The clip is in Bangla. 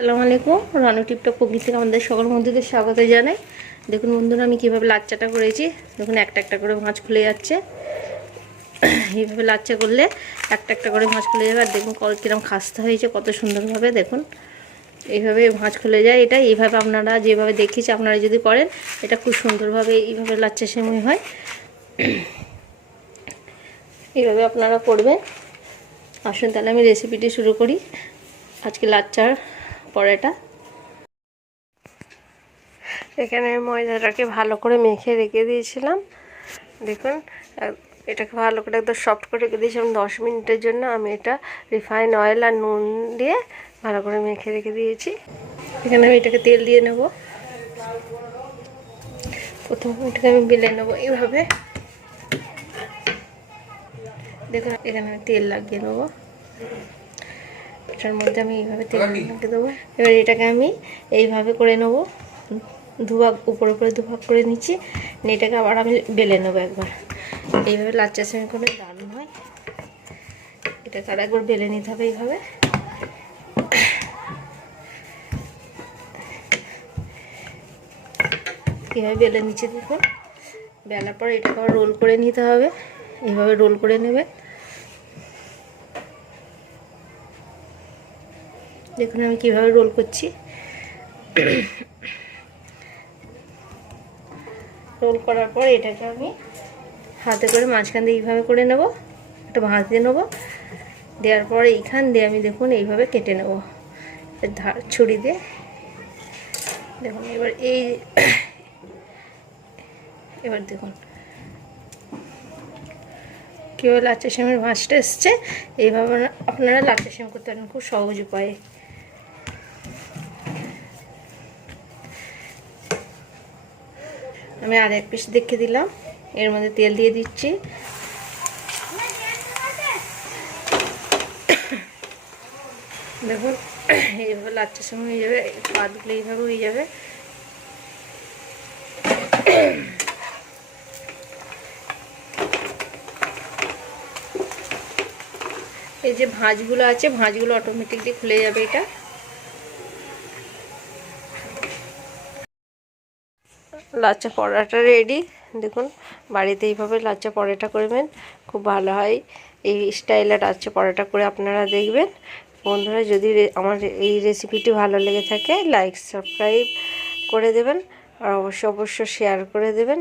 আসসালামু আলাইকুম। রানু টিপটপ কুকিং থেকে আমাদের সকল বন্ধুদের স্বাগত জানাই। দেখুন বন্ধুরা, আমি কীভাবে লাচ্চাটা করেছি। দেখুন একটা একটা করে ভাঁজ খুলে যাচ্ছে। এইভাবে লাচ্চা করলে একটা একটা করে ভাঁজ খুলে যাবে। আর দেখুন কীরকম খাস্তা হয়েছে, কত সুন্দরভাবে। দেখুন এইভাবে ভাঁজ খুলে যায়। এটা এইভাবে আপনারা যেভাবে দেখিয়েছি আপনারা যদি করেন, এটা খুব সুন্দরভাবে এইভাবে লাচ্চা সেমাই হয়। এইভাবে আপনারা করবেন। আসুন তাহলে আমি রেসিপিটি শুরু করি। আজকে লাচ্চার পরোটা। এখানে ময়দাটাকে ভালো করে মেখে রেখে দিয়েছিলাম। দেখুন এটাকে ভালো করে একদম সফট করে রেখে দিয়েছিলাম 10 মিনিটের জন্য। আমি এটা রিফাইন অয়েল আর নুন দিয়ে ভালো করে মেখে রেখে দিয়েছি। এখানে আমি এটাকে তেল দিয়ে নেব। প্রথমে এটাকে আমি বেলে নেবো এইভাবে। দেখুন এখানে আমি তেল লাগিয়ে নেবো। এটার মধ্যে আমি এইভাবে তেল লাগিয়ে দেবো। এবার এটাকে আমি এইভাবে করে নেবো, দুভাগ উপরে উপরে দুভাগ করে নিচ্ছি। এটাকে আবার আমি বেলে নেবো একবার। এইভাবে লাচ্চা সেমাই করে দারুণ হয়। এটাকে আর একবার বেলে নিতে হবে এইভাবে। কীভাবে বেলে নিচ্ছি দেখুন। বেলার পর এটাকে আবার রোল করে নিতে হবে। এইভাবে রোল করে নেবে। দেখুন আমি কিভাবে রোল করছি। রোল করার পর এটাকে আমি হাতে করে মাঝখান দিয়ে এইভাবে করে নেব, একটা ভাঁজ দিয়ে নেবো। দেওয়ার পর এইখান দিয়ে আমি দেখুন এইভাবে কেটে নেব ছুরি দিয়ে। দেখুন এবার দেখুন কীভাবে লাচ্চা সেমাইয়ের ভাঁজটা এসছে। এইভাবে আপনারা লাচ্চা সেমাই করতে পারেন খুব সহজ উপায়ে। আমি আর এক পিস দেখে দিলাম। এর মধ্যে তেল দিয়ে দিচ্ছি। দেখুন এইভাবে লাচ্চা সেমাই হয়ে যাবে। পাতগুলো এইভাবে হয়ে যাবে। এই যে ভাঁজগুলো আছে, ভাঁজগুলো অটোমেটিকলি খুলে যাবে। এটা লাচ্চা পরোটা রেডি। দেখুন বাড়িতে এইভাবে লাচ্চা পরোটা করবেন, খুব ভালো হয়। এই স্টাইলে লাচ্চা পরোটা করে আপনারা দেখবেন। বন্ধুরা যদি আমার এই রেসিপিটি ভালো লেগে থাকে লাইক সাবস্ক্রাইব করে দেবেন, আর অবশ্যই শেয়ার করে দেবেন।